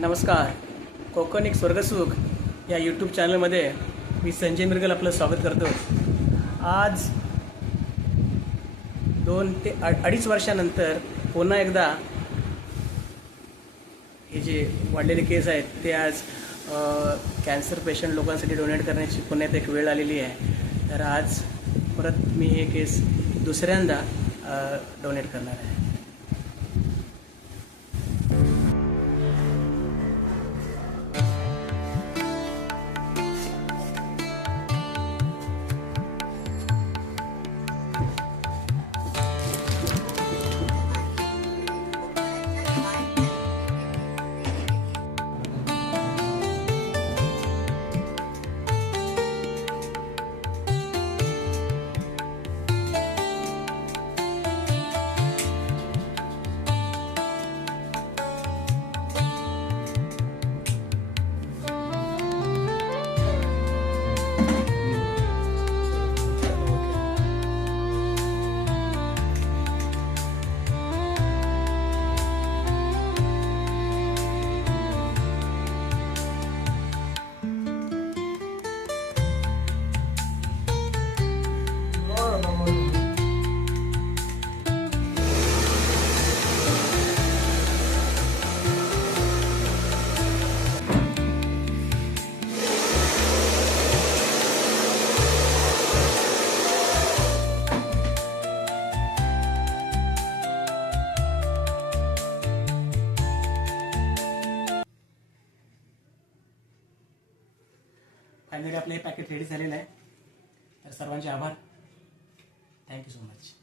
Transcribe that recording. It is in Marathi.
नमस्कार. कोकण एक स्वर्गसुख या यूट्यूब चॅनलमध्ये मी संजय मिरगल आपलं स्वागत करतो. आज 2 ते 2.5 वर्षानंतर पुन्हा एकदा हे जे वाढलेले केस आहेत ते आज कॅन्सर पेशंट लोकांसाठी डोनेट करण्याची पुण्यात एक वेळ आलेली आहे. तर आज परत मी हे केस दुसऱ्यांदा डोनेट करणार आहे. फायनली आपलं हे पॅकेट रेडी झालेलं आहे. तर सर्वांचे आभार. Thank you so much.